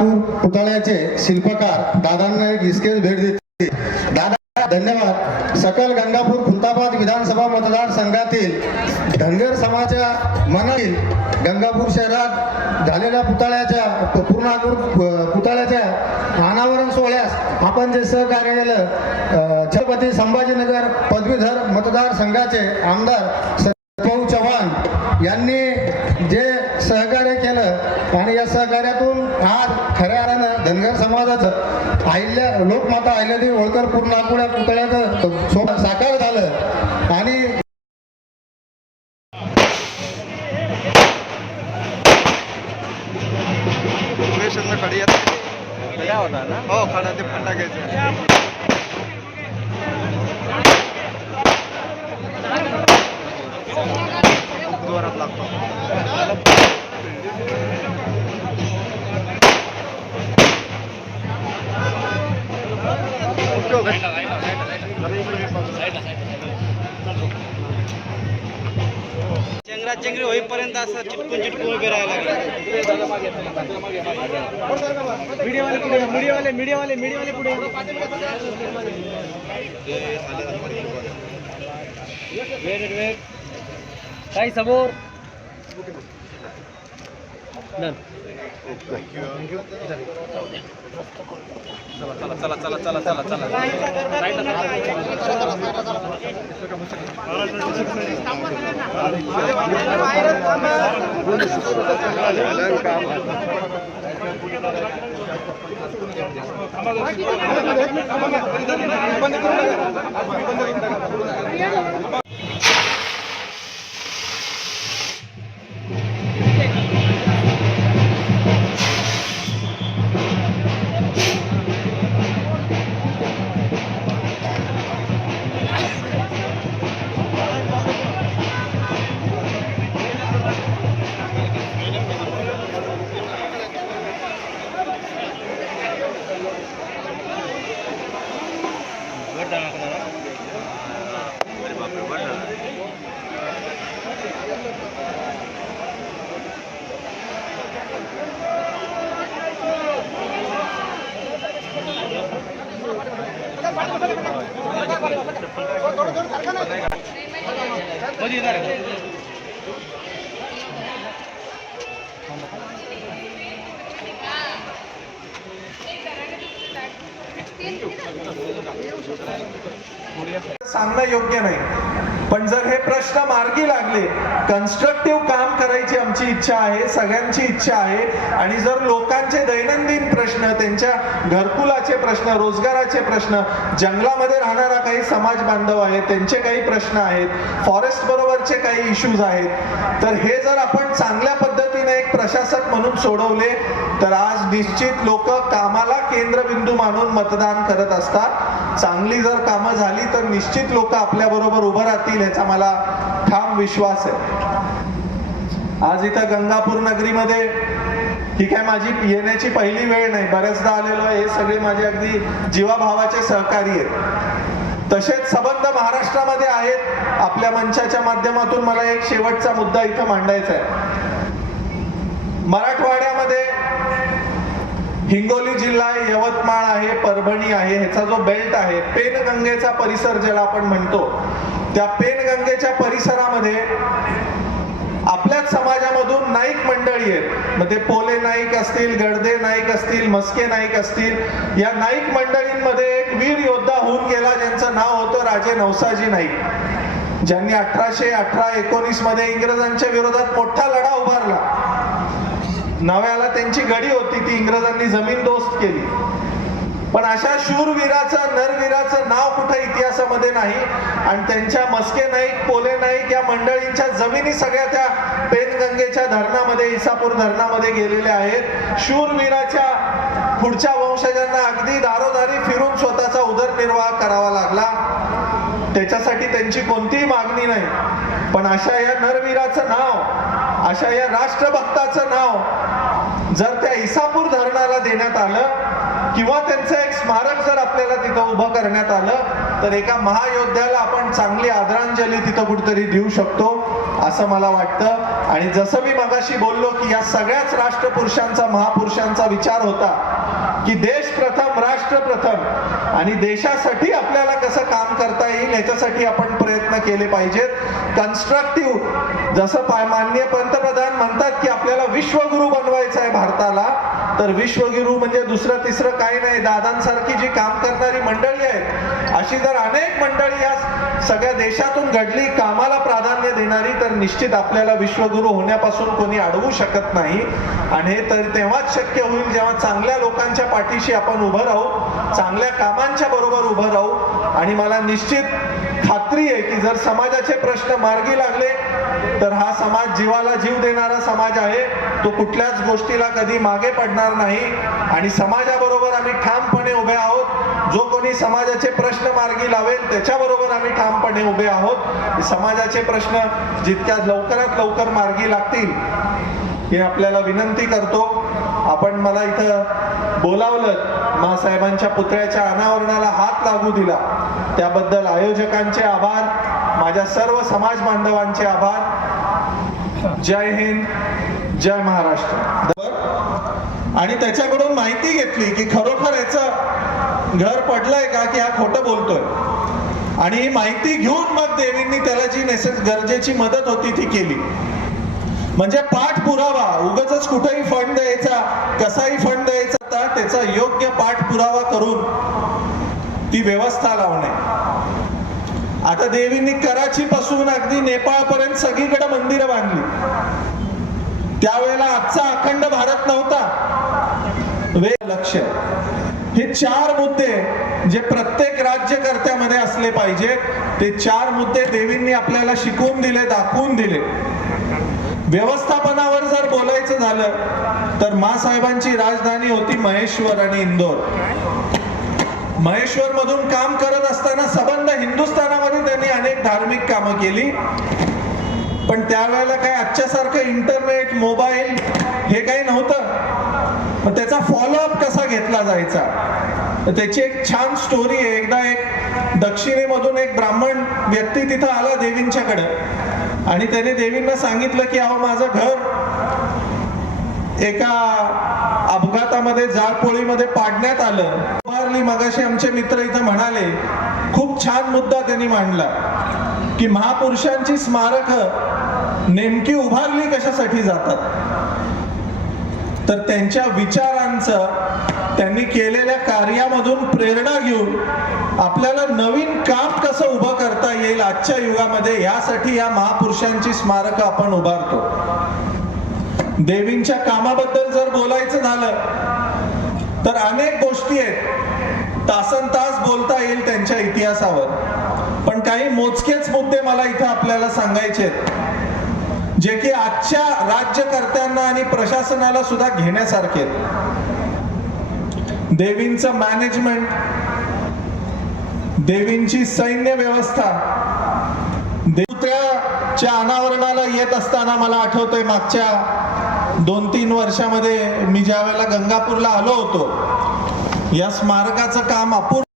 पुतळ्याचे शिल्पकार दादांना एक हिसकेच भेट देते दादा धन्यवाद. सकल गंगापूर खुलताबाद विधानसभा मतदारसंघातील धनगर समाजाच्या मनातील गंगापूर शहरात झालेल्या पुतळ्याच्या पूर्णापूर पुतळ्याच्या अनावरण सोहळ्यास आपण जे सहकार्य केलं छत्रपती संभाजीनगर पदवीधर मतदारसंघाचे आमदार सतभाऊ चव्हाण यांनी जे सहकार्य केलं आणि या सहकार्यातून आज खऱ्या अर्थानं धनगर समाजाचं अहिल्या लोकमाता अहिल्यादेवी होळकर पूर्णापुऱ्या पुतळ्याचं सोबत साकार झालं आणि होता. ना? हो खडा ते फटाक्याचे चेंगरा चेंगरी होईपर्यंत असं चिटकून चिटकून उभे राहायला लागले. मीडियावाले पुढे मीडियावाले मीडियावाले मीडियावाले पुढे. वेट वेट काही समोर. डन चला चला चला चला चला चला सांगणं योग्य नाही. पण जर हे प्रश्न मार्गी लागले कन्स्ट्रक्टिव्ह काम करायची आमची इच्छा आहे सगळ्यांची इच्छा आहे. आणि जर लोकांचे दैनंदिन प्रश्न त्यांच्या घरकुलाचे प्रश्न रोजगाराचे प्रश्न जंगलामध्ये राहणारा काही समाज बांधव आहेत त्यांचे काही प्रश्न आहेत फॉरेस्ट बरोबरचे काही इश्यूज आहेत तर हे जर आपण चांगल्या पद्धतीने एक प्रशासक म्हणून सोडवले तर आज निश्चित लोक कामाला केंद्रबिंदू मानून मतदान करत असतात. चांगली जर कामं झाली तर निश्चित लोक आपल्याबरोबर उभं राहतील ह्याचा मला ठाम विश्वास आहे. आज इथं गंगापूर नगरीमध्ये ही काय माझी येण्याची पहिली वेळ नाही. बऱ्याचदा आलेलो आहे. हे सगळे माझे अगदी जीवाभावाचे सहकारी आहेत. तसेच संबंध महाराष्ट्रामध्ये आहेत. आपल्या मंचाच्या माध्यमातून मला एक शेवटचा मुद्दा इथं मांडायचा आहे. मराठवाड्यामध्ये हिंगोली जिल्हा आहे यवतमाळ आहे परभणी आहे ह्याचा जो बेल्ट आहे पेनगंगेचा परिसर ज्याला आपण म्हणतो त्या पेनगंगेच्या परिसरामध्ये आपल्याच समाजामधून नाईक मंडळी आहेत. मग ते पोले नाईक असतील गडदे नाईक असतील मस्के नाईक असतील या नाईक मंडळींमध्ये एक वीर योद्धा होऊन गेला ज्यांचं नाव होतं राजे नवसाजी नाईक. ज्यांनी अठराशे अठरा एकोणीसमध्ये इंग्रजांच्या विरोधात मोठा लढा उभारला. नव्याला त्यांची गडी होती ती इंग्रजांनी जमीन दोस्त केली. पण अशा शूरवीराचं नरवीराचं नाव कुठं इतिहासामध्ये नाही आणि त्यांच्या मस्के नाईक पोले नाईक या मंडळींच्या जमिनी सगळ्या त्या पेनगंगेच्या धरणामध्ये इसापूर धरणामध्ये गेलेल्या आहेत. शूरवीराच्या पुढच्या वंशजांना अगदी दारोदारी फिरून स्वतःचा उदरनिर्वाह करावा लागला. त्याच्यासाठी त्यांची कोणतीही मागणी नाही. पण अशा या नरवीराचं नाव अशा या राष्ट्रभक्ताचं नाव जर त्या इसापूर धरणाला देण्यात आलं किंवा त्यांचं एक स्मारक जर आपल्याला तिथं उभं करण्यात आलं तर एका महायोद्ध्याला आपण चांगली आदरांजली तिथं कुठेतरी देऊ शकतो असं मला वाटतं. आणि जसं मी मगाशी बोललो की या सगळ्याच राष्ट्रपुरुषांचा महापुरुषांचा विचार होता की देश प्रथम राष्ट्र प्रथम. आणि देशासाठी आपल्याला कसं काम करता येईल याच्यासाठी आपण प्रयत्न केले पाहिजेत. कन्स्ट्रक्टिव्ह जसं माननीय पंतप्रधान म्हणतात की आपल्याला विश्वगुरु बनवायचं आहे भारताला. तर विश्वगुरु म्हणजे दुसरं तिसरं काही नाही. दादांसारखी जी काम करणारी मंडळी आहेत अशी जर अनेक मंडळी या सगळ्या देशातून घडली कामाला प्राधान्य देणारी तर निश्चित आपल्याला विश्वगुरु होण्यापासून कोणी अडवू शकत नाही. आणि हे तर तेव्हाच शक्य होईल जेव्हा चांगल्या लोकांच्या पाठीशी आपण उभं राहू चांगल्या कामांच्या बरोबर उभं राहू. आणि मला निश्चित खात्री आहे की जर समाजाचे प्रश्न मार्गी लागले तर हा समाज जीवाला जीव देणारा समाज आहे. तो कुठल्याच गोष्टीला कधी मागे पडणार नाही. आणि समाजाबरोबर आम्ही ठामपणे उभे आहोत. जो कोणी समाजाचे प्रश्न मार्गी लावेल त्याच्याबरोबर आम्ही ठामपणे उभे आहोत. समाजाचे प्रश्न जितक्या लवकरात लवकर मार्गी लागतील हे आपल्याला विनंती करतो. आपण मला इथं बोलावलं मासाहेबांच्या पुतळ्याच्या अनावरणाला हात लागू दिला. त्याबद्दल आयोजकांचे आभार माझ्या सर्व समाज बांधवांचे आभार. जय हिंद जय महाराष्ट्र. आणि त्याच्याकडून माहिती घेतली की खरोखर याचं घर पडलंय का की हा खोटं बोलतोय? आणि ही माहिती घेऊन मग देवींनी त्याला जी नेसेस गरजेची मदत होती ती केली. म्हणजे पाठपुरावा उगाच कुठेही फंड द्यायचा कसाही फंड द्यायचा त्याचा योग्य पाठपुरावा करून ती व्यवस्था लावणे. आता देवींनी कराची पासून अगदी नेपाळ पर्यंत सगळीकडे मंदिरं बांधली. त्यावेळेला आजचा अखंड भारत नव्हता. वे लक्ष. हे चार मुद्दे जे प्रत्येक राज्यकर्त्यामध्ये असले पाहिजे ते चार मुद्दे देवींनी आपल्याला शिकवून दिले दाखवून दिले. व्यवस्थापनावर जर बोलायचं झालं तर मासाहेबांची राजधानी होती महेश्वर आणि इंदोर. महेश्वर मधून काम करत असताना सबंध हिंदुस्थानामध्ये त्यांनी अनेक धार्मिक कामं केली. पण त्यावेळेला काय आजच्यासारखं इंटरनेट मोबाईल हे काही नव्हतं. मग त्याचा फॉलोअप कसा घेतला जायचा? तर त्याची एक छान स्टोरी आहे. एकदा एक दक्षिणेमधून एक ब्राह्मण व्यक्ती तिथं आला देवींच्याकडे. आणि त्याने देवींना सांगितलं की अहो माझं घर एका अपघातामध्ये जाळपोळीमध्ये पाडण्यात आलं. उभारली मगाशी आमचे मित्र इथं म्हणाले खूप छान मुद्दा त्यांनी मांडला की महापुरुषांची स्मारक नेमकी उभारली कशासाठी जातात? तर त्यांच्या विचारांचं त्यांनी केलेल्या कार्यामधून प्रेरणा घेऊन आपल्याला नवीन काम कसं उभं करता येईल आजच्या युगामध्ये यासाठी या महापुरुषांची स्मारकं आपण उभारतो. देवींच्या कामाबद्दल जर बोलायचं झालं तर अनेक गोष्टी आहेत. तासन तास बोलता येईल त्यांच्या इतिहासावर. पण काही मोजकेच मुद्दे मला इथं आपल्याला सांगायचे आहेत. जे की आजच्या राज्यकर्त्यांना आणि प्रशासनाला सुद्धा घेण्यासारखे आहेत. देवींचं मॅनेजमेंट देवींची सैन्य व्यवस्था देवत्याच्या अनावरणाला येत असताना मला आठवतंय मागच्या दोन तीन वर्षामध्ये मी ज्या वेळेला गंगापूरला आलो होतो या स्मारकाचं काम अपूर्ण